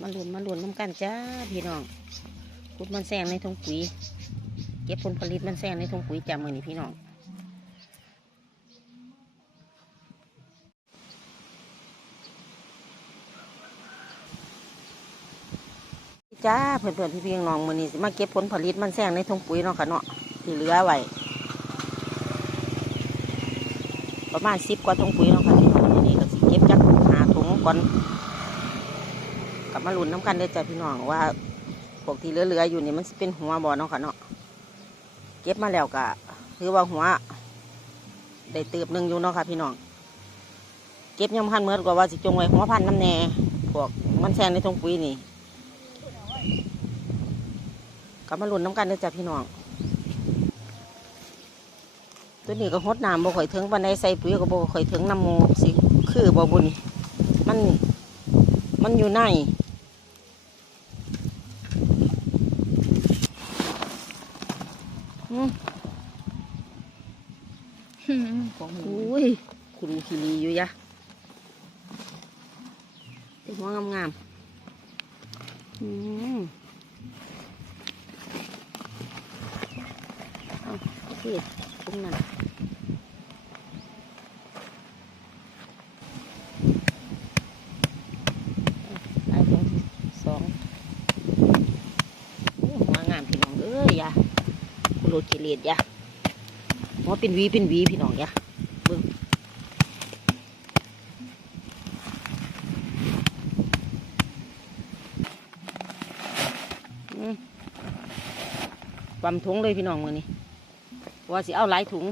มาหลุนมาหลุนน้ำกันจ้าพี่น้องขุดมันแซงในทงปุ๋ย เก็บผลผลิตมันแซงในทงปุ๋ยจ้ามือนี่พี่น้องจ้าเพื่อนๆพี่พี่น้องมือนี้สิมาเก็บผลผลิตมันแซงในทงปุ๋ยเนาะค่ะเนาะที่เหลือไว้ประมาณสิบกว่าทงปุ๋ยเนาะค่ะพี่น้องมือนี้ก็สิเก็บจักหาถุงก่อน กลับมาลุ้นน้ำกันเด้อจ้ะพี่น้องว่าพวกที่เหลือๆอยู่นี่มันเป็นหัวบ่อเนาะค่ะเนาะเก็บมาแล้วก็ถือว่าหัวได้เติบหนึ่งอยู่เนาะค่ะพี่น้องเก็บยำพันเมื่อกว่าว่าสิจงไว้หัวพันน้ำแน่พวกมันแซงในทงปุ๋ยนี่กลับมาลุ้นน้ำกันเด้อจ้ะพี่น้องตัวนี้ก็หดน้ำบ่ค่อยถึงบันไดใส่ปุ๋ยก็บ่ค่อยถึงน้ำโมสิคือบ่บุญมันมันอยู่ใน อืมอุ้ยคุรูคิรีอยู่ยะเป็นหัวงามๆอืมเอาโอเคตรงนั้นไปตรงสองโอ้หัวงามพี่น้องเอ้ยยะ คุรูคิรียะหัวเป็นวีเป็นวีพี่น้องยะเบิ่งอืมปั๊มถุงเลยพี่น้องมือนี้ว่าสิเอาหลายถุง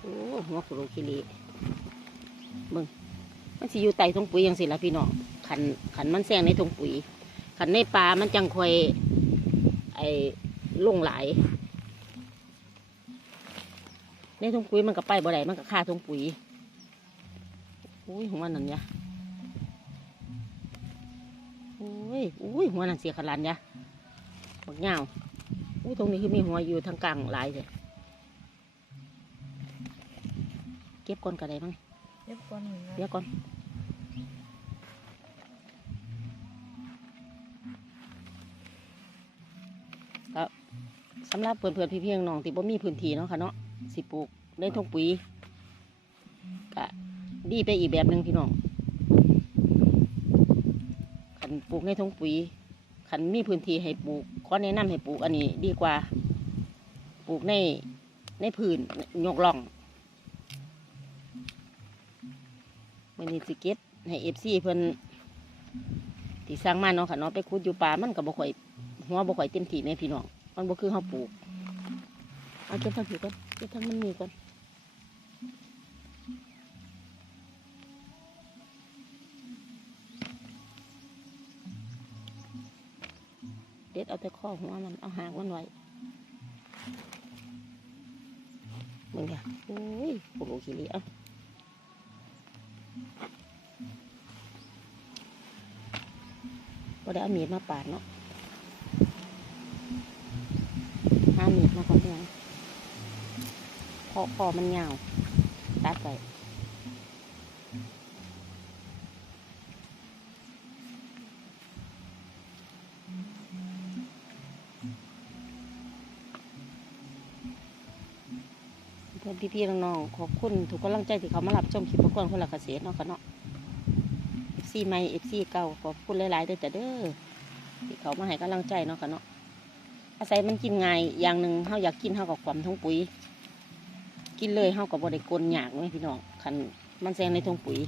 โอ้หัวโคโรคิริมึงมันสิอยู่ใต้ถุงปุ๋ยยังสิละพี่น้องขันขันมันแซงในถุงปุ๋ยขันในปลามันจังคอย ไอ้ลงหลาย ในถุงปุ๋ยมันก็ไปบ่ได้มันก็ฆ่าถุงปุ๋ยอุ้ยของมันนั่นเนี่ยอุ้ยอุ้ยหัวนั่นเสียขลันยะบักเงาวอุ้ยตรงนี้คือมีหัวอยู่ทางกลางหลายเลยเก็บก่อนก็ได้มั้งเรียบก่อนหนึ่งนะเดี๋ยวก่อน สำหรับเพื่อนเพื่อนพี่เพียงน้องที่บ่มีพื้นที่เนาะค่ะเนาะสิปลูกในทงปุ๋ยก็ดีไปอีกแบบหนึ่งพี่น้องขันปลูกในทงปุ๋ยขันมีพื้นที่ให้ปลูกขอแนะนำให้ปลูกอันนี้ดีกว่า ปลูกในในพื้นยกล่องมันนี่สิเก็บให้เอฟซีเพิ่นที่สร้างมาเนาะค่ะเนาะไปขุดอยู่ป่ามันก็บ่ค่อยหัวบ่ค่อยเต็มที่แม่พี่น้อง มันบ่คือเฮาปลูกเอาเก็บทางผิวก่อนเก็บทางมันมีก่อนเด็ดเอาแต่ข้อหัวมันเอาหางมันไว้มึงค่ะโอ้ยปลูกขี้เหร่เอาบ่ได้เอามีดมาปาดเนาะหามีดมาก่อนเพื่อนคอคอมันยาวตัดไปเพื่อนพี่ๆน้องๆขอบคุณทุกกำลังใจที่เขามารับชมคลิปประกวนคนละเกษตรเนาะกันเนาะ FC ใหม่ FC เก่าขอบคุณหลายๆเด้อจ้ะเด้อที่เขามาให้กำลังใจเนาะค่ะเนาะ อาศัยมันกินง่ายอย่างหนึ่งเฮาอยากกินเฮากับความทงปุ๋ย กินเลยเฮากับบ่ได้กลนยากไหมพี่น้องคันมันแซงในทงปุ๋ย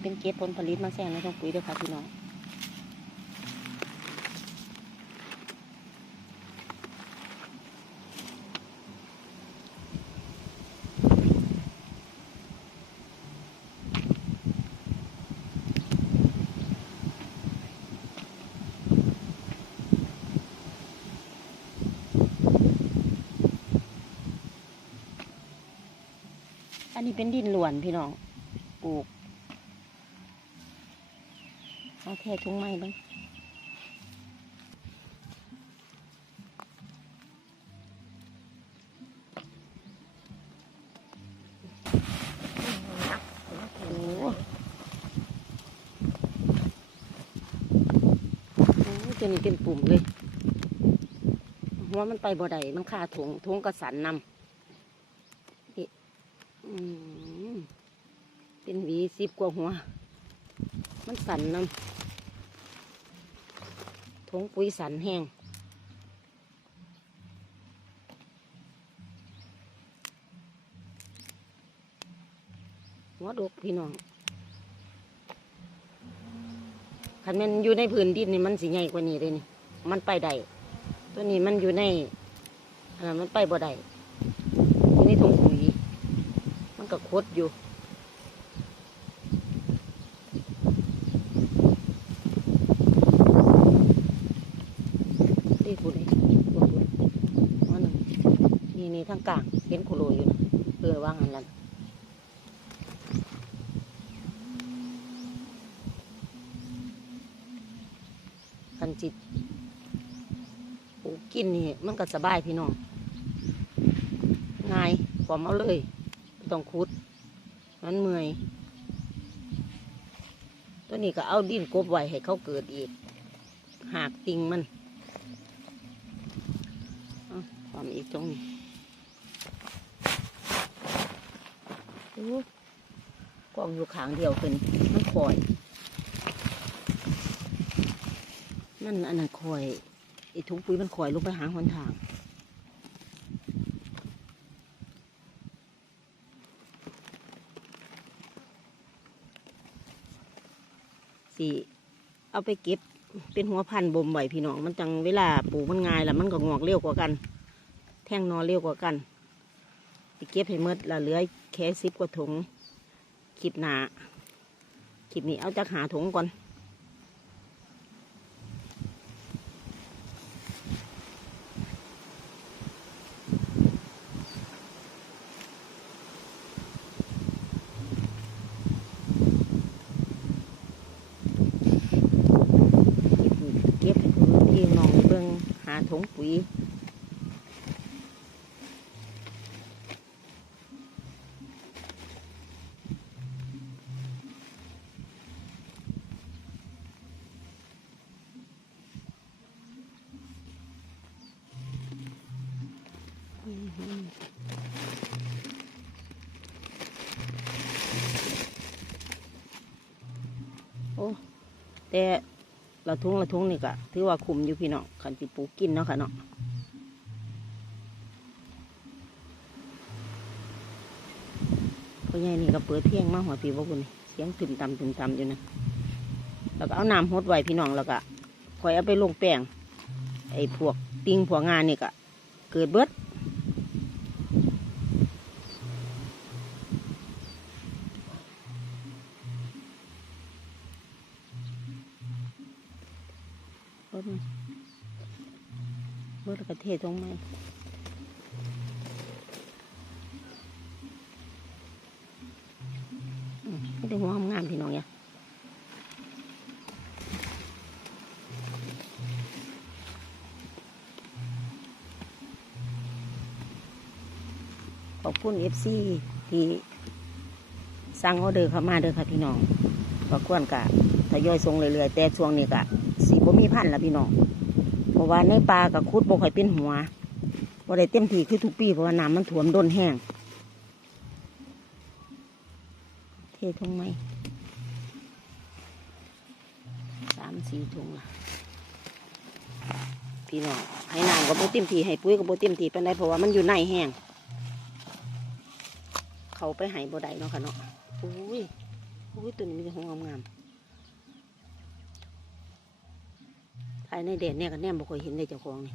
ี้เป็นเก็บผลผลิตมาแซงในถุงปุ๋ยด้วยค่ะพี่น้องอันนี้เป็นดินหลวนพี่น้องปลูก เอาแค่ทุ่งไม้บ้างโอ้โหโอ้ตัวนี้เป็นปุ่มเลย หัวมันไปบ่ได้มันคาถุงถุงกระสันนำนี่เป็นหวีสิบกว่าหัว มันสันนำ ถุงปุ๋ยสันแห้งหัวดกพี่น้องคันมันอยู่ในพื้นดินนี่มันสิใหญ่กว่านี้เลยนี่ มันไปได้ตัวนี้มันอยู่ในอันนั้นมันไปบ่ได้อยู่ในถุงปุ๋ยมันก็คดอยู่ นี่ผู้ใดบ่ผู้อันนั้น นี่นี่ทางกลางเห็นโคโลอยู่นะเออว่างอันนั้นคันจิตปลูกกินนี่มันก็สบายพี่น้องง่ายปลอมเอาเลยต้องขุดมันเมื่อยตัวนี้ก็เอาดินกบไว้ให้เขาเกิดอีก หากติงมันความอีกตรงนี้โอ้ กล้องอยู่ขางเดียวขึ้นมันคอย นั่นอันนั้นคอยไอ้ถุงปุ๋ยมันคอยลงไปหาหนทางสิเอาไปเก็บเป็นหัวพันธุ์บ่มไหวพี่น้องมันจังเวลาปลูกมันง่ายแล้วมันก็งอกเร็วกว่ากัน แท่งนอเร็วกว่ากันไปเก็บให้หมดและเหลือ ค่สิบกว่าถุงคลิปหนาคลิปนี้เอาจากหาถุงก่อน เก็บให้พื้นที่น้องเบิ่งหาถุงปุ๋ย โอ้ แต่ละทุงละทุงนี่ก็ถือว่าคุมอยู่พี่น้องขันสิปูกินเนาะค่ะเนาะพ่อใหญ่นี่ก็เปิดเพียงมาหัวปีว่าบุญเสียงตึมตำตึมตำอยู่นะแล้วก็เอาน้ำหดไว้พี่น้องแล้วก็คอยเอาไปลงแป้งไอ้พวกติงพวกงานนี่ก็เกิดเบิด เบิดแล้วก็เทตรงไม้อืมไม่ได้หัวงามพี่น้องเนี่ยขอบคุณเอฟซีที่สั่งออเดอร์เข้ามาเด้อค่ะพี่น้องก็ควรกะทยอยส่งเรื่อยๆแต่ช่วงนี้กะสีบ่มีพันละพี่น้อง ราะว่าในปลากับคุดบ่ค่อยเป็นหัวบ่ได้เต็มที่คือทุกปีเพราะว่าน้ำมันถ่วมด้นแห้งเททุ่งไหมสามสี่ถุงละพี่น้องให้น้ำก็บ่เต็มที่ให้ปุ๋ยก็บ่เต็มที่ปานใดเพราะว่ามันอยู่ในแห้งเขาไปหายบ่ได้เนาะค่ะเนาะอุ้ยอุ้ยตัวนี้มีแต่หัวงาม ภายในแดดเนี่ยก็แนมบ่ค่อยเห็นเลยเจ้าของนี่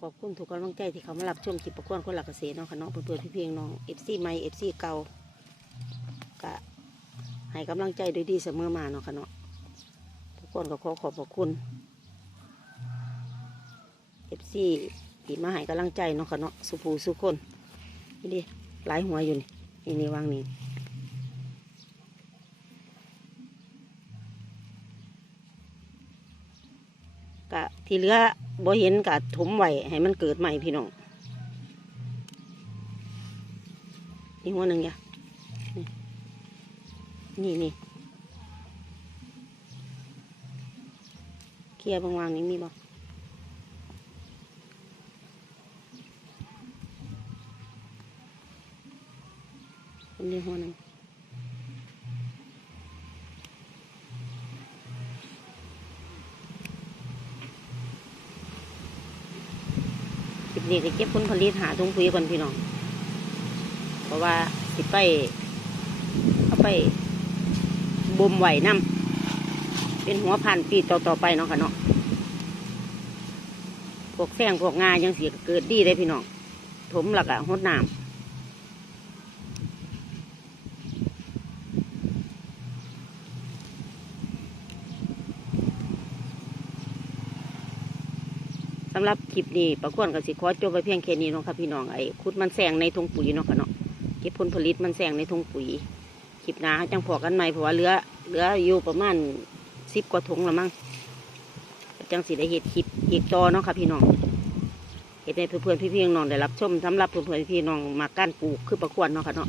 ขอบคุณทุกกำลังใจที่เขามารับชมคลิปประกวดคนหลักเกษตรนาะค่ะเนาะเพื่อนๆพี่เพียงน้องเอฟซีใหม่เอฟซีเก่าก็ให้กำลังใจด้วยดีเสมอมาเนาะค่ะเนาะทุกคนก็ขอขอบพระคุณเอฟซีที่มาให้กำลังใจเนาะค่ะเนาะสุภูสุคนนี่ดิหลายหัวอยู่นี่ นี่นี่วางนี่กะที่เหลือบ่เห็นกะถมไว้ให้มันเกิดใหม่พี่น้องนี่หัวหนึ่งจ้ะนี่นี่เคลียร์บางวางนี้มีบ่ คนเดียวหัวหนึ่งคลิปนี้ก็เก็บผลผลิตหาถุงปุ๋ยก่อนพี่น้อง เพราะว่าสิไปเอาไปบ่มไหวน้ำเป็นหัวพันธุ์ปีต่อๆไปเนาะค่ะเนาะพวกแซงพวกงายังเสียเกิดดีเลยพี่น้องถมหลักอะหดน้ำ หรับคลิปนี้ประกวนกับสิขอจบไปเพียงแค่นี้เนาะค่ะพี่น้องไอ้คุดมันแซงในทงปุ๋ยเนาะค่ะเนาะเก็บผลผลิตมันแซงในทงปุ๋ยคลิปหน้าจังพอกันใหม่เพราะว่าเหลือเหลืออยู่ประมาณสิบกว่าถุงละมั้งจังสิได้เห็ดคลิปอีกต่อเนาะค่ะพี่น้องเห็ดให้เพื่อนๆพี่ๆน้องได้รับชมสำหรับเพื่อนๆพี่ๆน้องมาก้านปลูกคือประกวนเนาะค่ะเนาะ